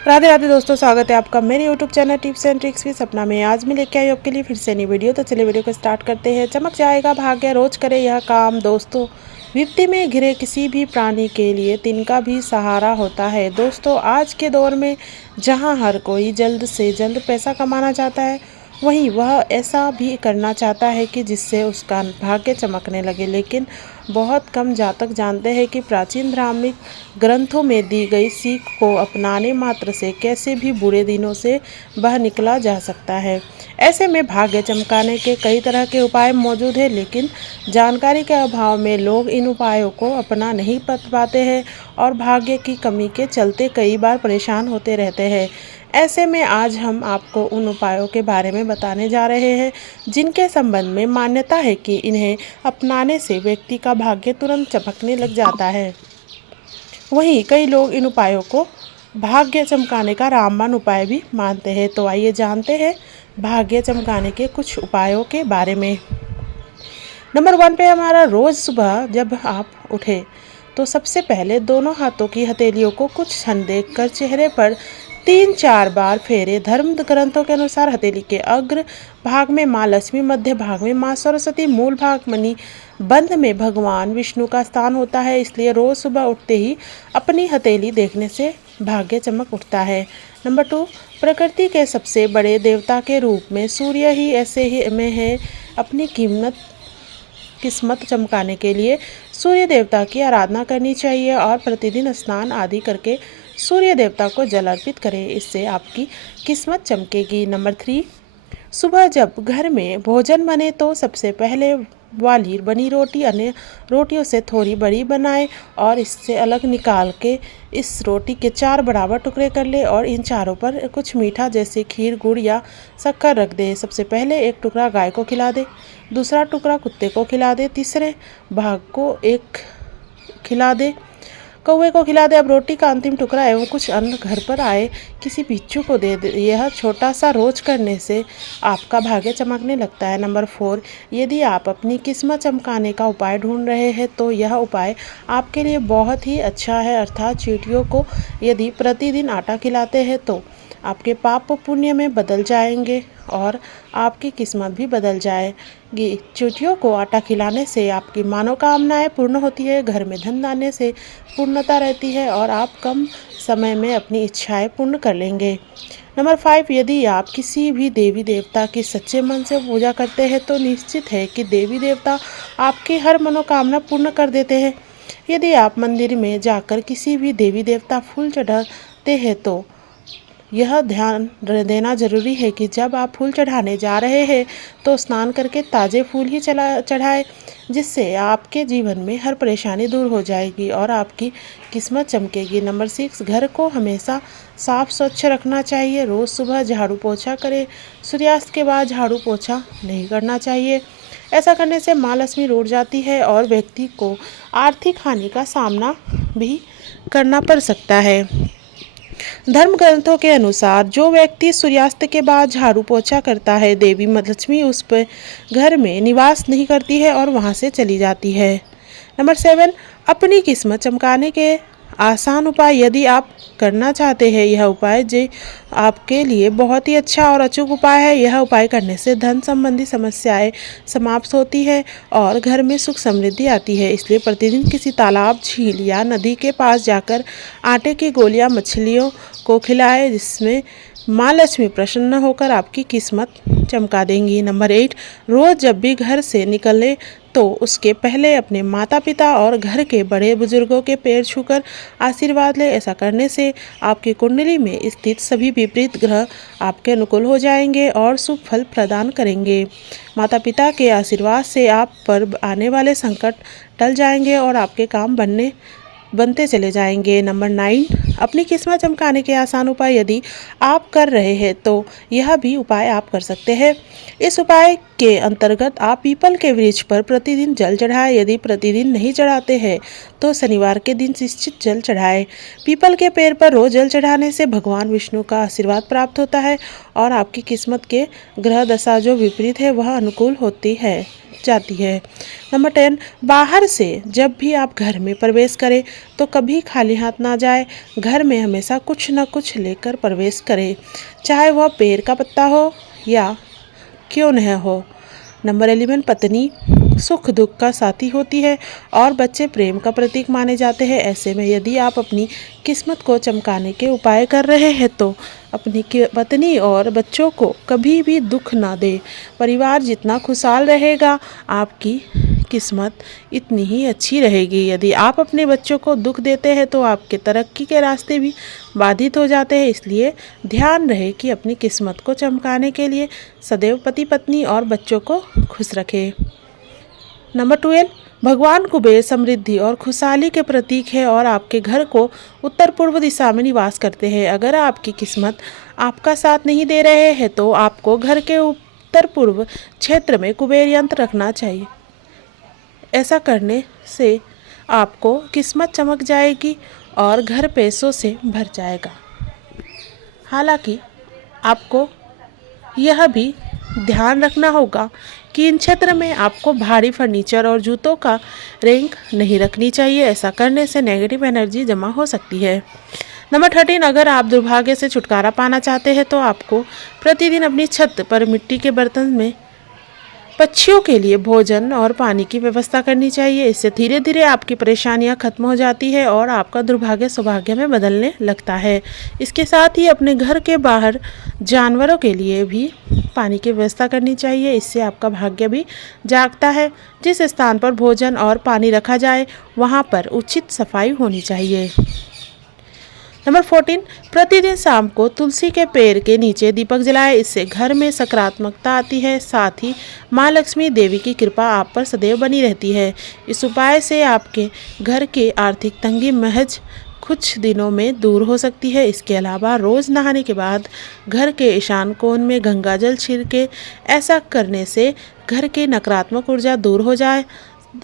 राधे राधे दोस्तों, स्वागत है आपका मेरे YouTube channel tips and tricks with सपना में। आज मैं लेके आई हूँ आपके लिए फिर से नई वीडियो। तो चलिए वीडियो को स्टार्ट करते हैं। चमक जाएगा भाग्य, रोज करे यह काम। दोस्तों, विपत्ति में घिरे किसी भी प्राणी के लिए तिनका भी सहारा होता है। दोस्तों, आज के दौर में जहाँ हर कोई जल्द से जल्द पैसा कमाना चाहता है, वहीं वह ऐसा भी करना चाहता है कि जिससे उसका भाग्य चमकने लगे। लेकिन बहुत कम जातक जानते हैं कि प्राचीन धार्मिक ग्रंथों में दी गई सीख को अपनाने मात्र से कैसे भी बुरे दिनों से बाहर निकला जा सकता है। ऐसे में भाग्य चमकाने के कई तरह के उपाय मौजूद हैं, लेकिन जानकारी के अभाव में लोग इन उपायों को अपना नहीं पाते हैं और भाग्य की कमी के चलते कई बार परेशान होते रहते हैं। ऐसे में आज हम आपको उन उपायों के बारे में बताने जा रहे हैं जिनके संबंध में मान्यता है कि इन्हें अपनाने से व्यक्ति का भाग्य तुरंत चमकने लग जाता है। वहीं कई लोग इन उपायों को भाग्य चमकाने का रामबाण उपाय भी मानते हैं। तो आइए जानते हैं भाग्य चमकाने के कुछ उपायों के बारे में। नंबर 1 पे हमारा, रोज़ सुबह जब आप उठे तो सबसे पहले दोनों हाथों की हथेलियों को कुछ क्षण देखकर चेहरे पर 3-4 बार फेरे। धर्म ग्रंथों के अनुसार हथेली के अग्र भाग में माँ लक्ष्मी, मध्य भाग में माँ सरस्वती, मूल भाग मणि बंध में भगवान विष्णु का स्थान होता है। इसलिए रोज सुबह उठते ही अपनी हथेली देखने से भाग्य चमक उठता है। नंबर 2, प्रकृति के सबसे बड़े देवता के रूप में सूर्य ही ऐसे ही में है। अपनी किस्मत चमकाने के लिए सूर्य देवता की आराधना करनी चाहिए और प्रतिदिन स्नान आदि करके सूर्य देवता को जल अर्पित करें। इससे आपकी किस्मत चमकेगी। नंबर 3, सुबह जब घर में भोजन बने तो सबसे पहले वाली बनी रोटी अन्य रोटियों से थोड़ी बड़ी बनाएं और इससे अलग निकाल के इस रोटी के 4 बराबर टुकड़े कर ले और इन चारों पर कुछ मीठा जैसे खीर, गुड़ या शक्कर रख दे। सबसे पहले एक टुकड़ा गाय को खिला दे, दूसरा टुकड़ा कुत्ते को खिला दे, तीसरे भाग को कौवे को खिला दे। अब रोटी का अंतिम टुकड़ा एवं कुछ अन्न घर पर आए किसी बिच्छू को दे दे। यह छोटा सा रोज करने से आपका भाग्य चमकने लगता है। नंबर 4, यदि आप अपनी किस्मत चमकाने का उपाय ढूंढ रहे हैं तो यह उपाय आपके लिए बहुत ही अच्छा है। अर्थात चींटियों को यदि प्रतिदिन आटा खिलाते हैं तो आपके पाप पुण्य में बदल जाएंगे और आपकी किस्मत भी बदल जाएगी। चींटियों को आटा खिलाने से आपकी मनोकामनाएं पूर्ण होती है, घर में धन आने से पूर्णता रहती है और आप कम समय में अपनी इच्छाएं पूर्ण कर लेंगे। नंबर 5, यदि आप किसी भी देवी देवता की सच्चे मन से पूजा करते हैं तो निश्चित है कि देवी देवता आपकी हर मनोकामना पूर्ण कर देते हैं। यदि आप मंदिर में जाकर किसी भी देवी देवता फूल चढ़ाते हैं तो यह ध्यान देना जरूरी है कि जब आप फूल चढ़ाने जा रहे हैं तो स्नान करके ताज़े फूल ही चढ़ाएं, जिससे आपके जीवन में हर परेशानी दूर हो जाएगी और आपकी किस्मत चमकेगी। नंबर 6, घर को हमेशा साफ स्वच्छ रखना चाहिए। रोज़ सुबह झाड़ू पोछा करें, सूर्यास्त के बाद झाड़ू पोछा नहीं करना चाहिए। ऐसा करने से माँ लक्ष्मी रूठ जाती है और व्यक्ति को आर्थिक हानि का सामना भी करना पड़ सकता है। धर्म ग्रंथों के अनुसार जो व्यक्ति सूर्यास्त के बाद झाड़ू पोछा करता है, देवी लक्ष्मी उस पर घर में निवास नहीं करती है और वहां से चली जाती है। नंबर 7, अपनी किस्मत चमकाने के आसान उपाय। यदि आप करना चाहते हैं यह उपाय जो आपके लिए बहुत ही अच्छा और अचूक उपाय है। यह उपाय करने से धन संबंधी समस्याएं समाप्त होती है और घर में सुख समृद्धि आती है। इसलिए प्रतिदिन किसी तालाब, झील या नदी के पास जाकर आटे की गोलियां मछलियों को खिलाएं, जिसमें माँ लक्ष्मी प्रसन्न होकर आपकी किस्मत चमका देंगी। नंबर 8, रोज़ जब भी घर से निकले तो उसके पहले अपने माता पिता और घर के बड़े बुजुर्गों के पैर छूकर आशीर्वाद ले। ऐसा करने से आपकी कुंडली में स्थित सभी विपरीत ग्रह आपके अनुकूल हो जाएंगे और शुभ फल प्रदान करेंगे। माता पिता के आशीर्वाद से आप पर आने वाले संकट टल जाएंगे और आपके काम बनते चले जाएंगे। नंबर 9, अपनी किस्मत चमकाने के आसान उपाय। यदि आप कर रहे हैं तो यह भी उपाय आप कर सकते हैं। इस उपाय के अंतर्गत आप पीपल के वृक्ष पर प्रतिदिन जल चढ़ाएं। यदि प्रतिदिन नहीं चढ़ाते हैं तो शनिवार के दिन निश्चित जल चढ़ाएं। पीपल के पेड़ पर रोज जल चढ़ाने से भगवान विष्णु का आशीर्वाद प्राप्त होता है और आपकी किस्मत के ग्रह दशा जो विपरीत है वह अनुकूल होती है। जाती है। नंबर 10, बाहर से जब भी आप घर में प्रवेश करें तो कभी खाली हाथ ना जाए। घर में हमेशा कुछ न कुछ लेकर प्रवेश करें, चाहे वह पेड़ का पत्ता हो या क्यों न हो। नंबर 11, पत्नी सुख दुख का साथी होती है और बच्चे प्रेम का प्रतीक माने जाते हैं। ऐसे में यदि आप अपनी किस्मत को चमकाने के उपाय कर रहे हैं तो अपनी पत्नी और बच्चों को कभी भी दुख ना दें। परिवार जितना खुशहाल रहेगा, आपकी किस्मत इतनी ही अच्छी रहेगी। यदि आप अपने बच्चों को दुख देते हैं तो आपके तरक्की के रास्ते भी बाधित हो जाते हैं। इसलिए ध्यान रहे कि अपनी किस्मत को चमकाने के लिए सदैव पति पत्नी और बच्चों को खुश रखें। नंबर 12, भगवान कुबेर समृद्धि और खुशहाली के प्रतीक है और आपके घर को उत्तर पूर्व दिशा में निवास करते हैं। अगर आपकी किस्मत आपका साथ नहीं दे रहे हैं तो आपको घर के उत्तर पूर्व क्षेत्र में कुबेर यंत्र रखना चाहिए। ऐसा करने से आपको किस्मत चमक जाएगी और घर पैसों से भर जाएगा। हालांकि आपको यह भी ध्यान रखना होगा कि इन क्षेत्र में आपको भारी फर्नीचर और जूतों का रैंक नहीं रखनी चाहिए। ऐसा करने से नेगेटिव एनर्जी जमा हो सकती है। नंबर 13, अगर आप दुर्भाग्य से छुटकारा पाना चाहते हैं तो आपको प्रतिदिन अपनी छत पर मिट्टी के बर्तन में पक्षियों के लिए भोजन और पानी की व्यवस्था करनी चाहिए। इससे धीरे धीरे आपकी परेशानियां खत्म हो जाती है और आपका दुर्भाग्य सौभाग्य में बदलने लगता है। इसके साथ ही अपने घर के बाहर जानवरों के लिए भी पानी की व्यवस्था करनी चाहिए। इससे आपका भाग्य भी जागता है। जिस स्थान पर भोजन और पानी रखा जाए वहाँ पर उचित सफाई होनी चाहिए। नंबर 14, प्रतिदिन शाम को तुलसी के पेड़ के नीचे दीपक जलाएं। इससे घर में सकारात्मकता आती है। साथ ही माँ लक्ष्मी देवी की कृपा आप पर सदैव बनी रहती है। इस उपाय से आपके घर की आर्थिक तंगी महज कुछ दिनों में दूर हो सकती है। इसके अलावा रोज़ नहाने के बाद घर के ईशान कोण में गंगा जल छिड़के। ऐसा करने से घर की नकारात्मक ऊर्जा दूर हो जाए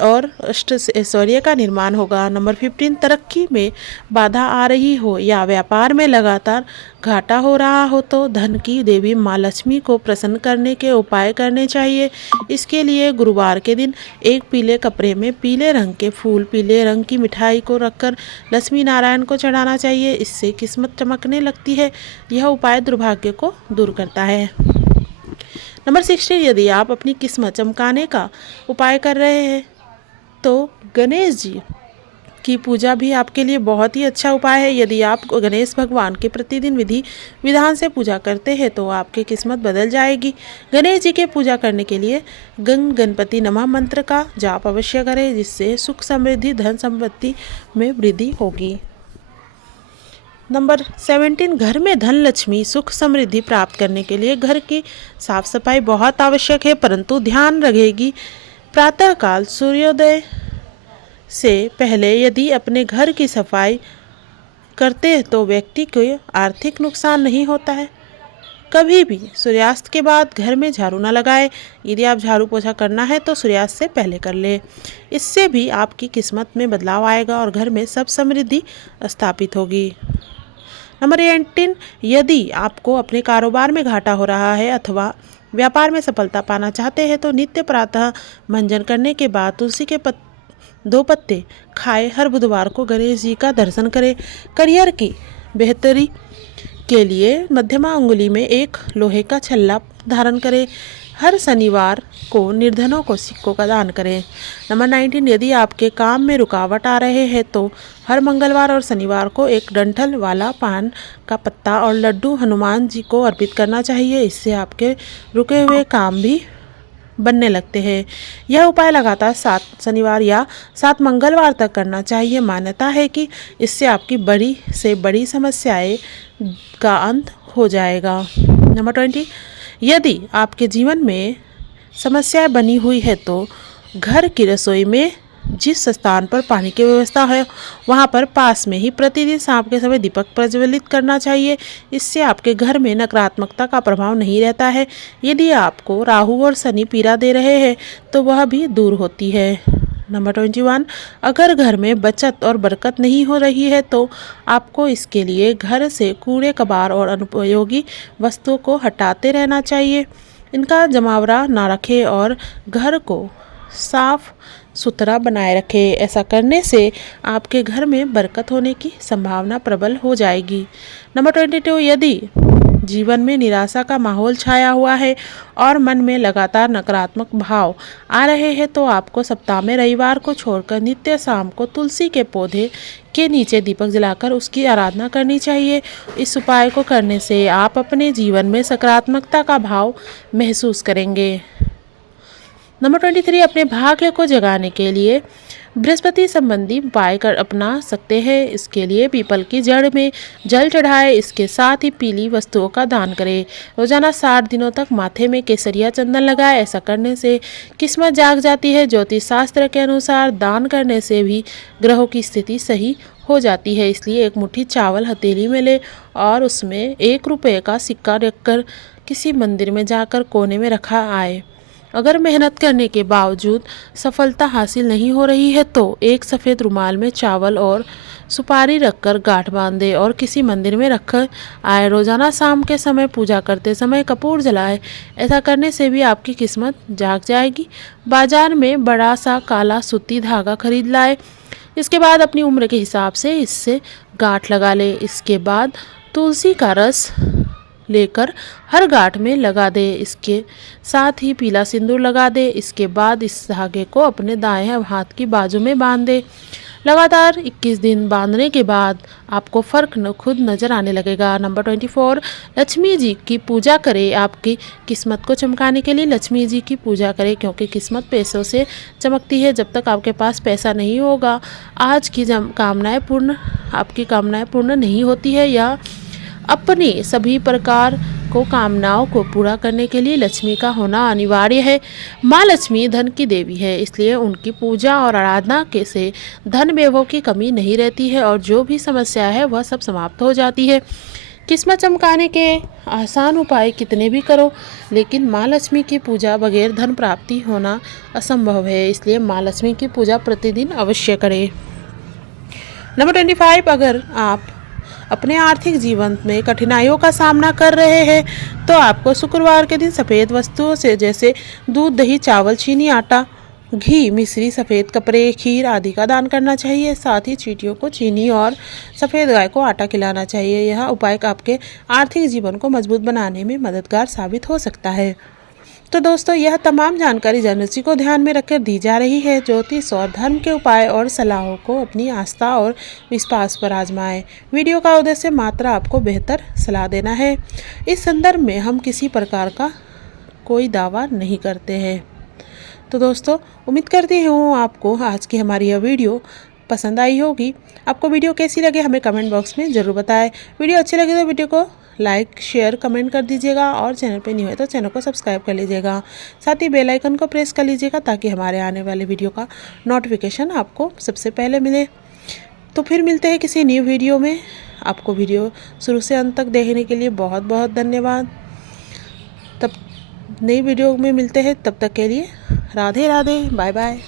और अष्ट ऐश्वर्य का निर्माण होगा। नंबर 15, तरक्की में बाधा आ रही हो या व्यापार में लगातार घाटा हो रहा हो तो धन की देवी माँ लक्ष्मी को प्रसन्न करने के उपाय करने चाहिए। इसके लिए गुरुवार के दिन एक पीले कपड़े में पीले रंग के फूल, पीले रंग की मिठाई को रखकर लक्ष्मी नारायण को चढ़ाना चाहिए। इससे किस्मत चमकने लगती है। यह उपाय दुर्भाग्य को दूर करता है। नंबर 16, यदि आप अपनी किस्मत चमकाने का उपाय कर रहे हैं तो गणेश जी की पूजा भी आपके लिए बहुत ही अच्छा उपाय है। यदि आप गणेश भगवान के प्रतिदिन विधि विधान से पूजा करते हैं तो आपकी किस्मत बदल जाएगी। गणेश जी की पूजा करने के लिए गणपति नमः मंत्र का जाप अवश्य करें, जिससे सुख समृद्धि धन संपत्ति में वृद्धि होगी। नंबर 17, घर में धन लक्ष्मी सुख समृद्धि प्राप्त करने के लिए घर की साफ सफाई बहुत आवश्यक है, परंतु ध्यान रखेगी प्रातःकाल सूर्योदय से पहले यदि अपने घर की सफाई करते हैं तो व्यक्ति को आर्थिक नुकसान नहीं होता है। कभी भी सूर्यास्त के बाद घर में झाड़ू न लगाएं। यदि आप झाड़ू पोछा करना है तो सूर्यास्त से पहले कर लें। इससे भी आपकी किस्मत में बदलाव आएगा और घर में सब समृद्धि स्थापित होगी। नंबर 18, यदि आपको अपने कारोबार में घाटा हो रहा है अथवा व्यापार में सफलता पाना चाहते हैं तो नित्य प्रातः मंजन करने के बाद तुलसी के 2 पत्ते खाए हर बुधवार को गणेश जी का दर्शन करें। करियर की बेहतरी के लिए मध्यमा अंगुली में एक लोहे का छल्ला धारण करें। हर शनिवार को निर्धनों को सिक्कों का दान करें। नंबर 19, यदि आपके काम में रुकावट आ रहे हैं तो हर मंगलवार और शनिवार को एक डंठल वाला पान का पत्ता और लड्डू हनुमान जी को अर्पित करना चाहिए। इससे आपके रुके हुए काम भी बनने लगते हैं। यह उपाय लगातार 7 शनिवार या 7 मंगलवार तक करना चाहिए। मान्यता है कि इससे आपकी बड़ी से बड़ी समस्याएं का अंत हो जाएगा। नंबर 20, यदि आपके जीवन में समस्याएं बनी हुई है तो घर की रसोई में जिस स्थान पर पानी की व्यवस्था है वहाँ पर पास में ही प्रतिदिन शाम के समय दीपक प्रज्वलित करना चाहिए। इससे आपके घर में नकारात्मकता का प्रभाव नहीं रहता है। यदि आपको राहु और शनि पीड़ा दे रहे हैं तो वह भी दूर होती है। नंबर 21, अगर घर में बचत और बरकत नहीं हो रही है तो आपको इसके लिए घर से कूड़े कबाड़ और अनुपयोगी वस्तुओं को हटाते रहना चाहिए। इनका जमावड़ा ना रखें और घर को साफ सुथरा बनाए रखें। ऐसा करने से आपके घर में बरकत होने की संभावना प्रबल हो जाएगी। नंबर 22, यदि जीवन में निराशा का माहौल छाया हुआ है और मन में लगातार नकारात्मक भाव आ रहे हैं तो आपको सप्ताह में रविवार को छोड़कर नित्य शाम को तुलसी के पौधे के नीचे दीपक जलाकर उसकी आराधना करनी चाहिए। इस उपाय को करने से आप अपने जीवन में सकारात्मकता का भाव महसूस करेंगे। नंबर 23, अपने भाग्य को जगाने के लिए बृहस्पति संबंधी उपाय कर अपना सकते हैं। इसके लिए पीपल की जड़ में जल चढ़ाए, इसके साथ ही पीली वस्तुओं का दान करें। रोजाना 60 दिनों तक माथे में केसरिया चंदन लगाए। ऐसा करने से किस्मत जाग जाती है। ज्योतिष शास्त्र के अनुसार दान करने से भी ग्रहों की स्थिति सही हो जाती है। इसलिए एक मुट्ठी चावल हथेली में ले और उसमें 1 रुपये का सिक्का रखकर किसी मंदिर में जाकर कोने में रखा आए। अगर मेहनत करने के बावजूद सफलता हासिल नहीं हो रही है तो एक सफ़ेद रुमाल में चावल और सुपारी रखकर गांठ बांध दे और किसी मंदिर में रखकर आए। रोजाना शाम के समय पूजा करते समय कपूर जलाए। ऐसा करने से भी आपकी किस्मत जाग जाएगी। बाजार में बड़ा सा काला सूती धागा खरीद लाए। इसके बाद अपनी उम्र के हिसाब से इससे गांठ लगा ले। इसके बाद तुलसी का रस लेकर हर गांठ में लगा दे। इसके साथ ही पीला सिंदूर लगा दे। इसके बाद इस धागे को अपने दाएं हाथ की बाजू में बांध दे। लगातार 21 दिन बांधने के बाद आपको फ़र्क खुद नज़र आने लगेगा। नंबर 24, लक्ष्मी जी की पूजा करें। आपकी किस्मत को चमकाने के लिए लक्ष्मी जी की पूजा करें, क्योंकि किस्मत पैसों से चमकती है। जब तक आपके पास पैसा नहीं होगा, आज की आपकी कामनाएं पूर्ण नहीं होती है। या अपनी सभी प्रकार को कामनाओं को पूरा करने के लिए लक्ष्मी का होना अनिवार्य है। माँ लक्ष्मी धन की देवी है, इसलिए उनकी पूजा और आराधना के से धन वैभव की कमी नहीं रहती है और जो भी समस्या है वह सब समाप्त हो जाती है। किस्मत चमकाने के आसान उपाय कितने भी करो, लेकिन माँ लक्ष्मी की पूजा बगैर धन प्राप्ति होना असंभव है। इसलिए माँ लक्ष्मी की पूजा प्रतिदिन अवश्य करें। नंबर 25, अगर आप अपने आर्थिक जीवन में कठिनाइयों का सामना कर रहे हैं तो आपको शुक्रवार के दिन सफ़ेद वस्तुओं से जैसे दूध, दही, चावल, चीनी, आटा, घी, मिश्री, सफ़ेद कपड़े, खीर आदि का दान करना चाहिए। साथ ही चींटियों को चीनी और सफ़ेद गाय को आटा खिलाना चाहिए। यह उपाय आपके आर्थिक जीवन को मजबूत बनाने में मददगार साबित हो सकता है। तो दोस्तों, यह तमाम जानकारी ज्योतिषी को ध्यान में रखकर दी जा रही है। ज्योतिष और धर्म के उपाय और सलाहों को अपनी आस्था और विश्वास पर आजमाएं। वीडियो का उद्देश्य मात्र आपको बेहतर सलाह देना है। इस संदर्भ में हम किसी प्रकार का कोई दावा नहीं करते हैं। तो दोस्तों, उम्मीद करती हूँ आपको आज की हमारी यह वीडियो पसंद आई होगी। आपको वीडियो कैसी लगे हमें कमेंट बॉक्स में ज़रूर बताएं। वीडियो अच्छी लगे तो वीडियो को लाइक, शेयर, कमेंट कर दीजिएगा और चैनल पे न्यू है तो चैनल को सब्सक्राइब कर लीजिएगा। साथ ही बेल आइकन को प्रेस कर लीजिएगा ताकि हमारे आने वाले वीडियो का नोटिफिकेशन आपको सबसे पहले मिले। तो फिर मिलते हैं किसी न्यू वीडियो में। आपको वीडियो शुरू से अंत तक देखने के लिए बहुत बहुत धन्यवाद। तब नई वीडियो में मिलते हैं, तब तक के लिए राधे राधे, बाय बाय।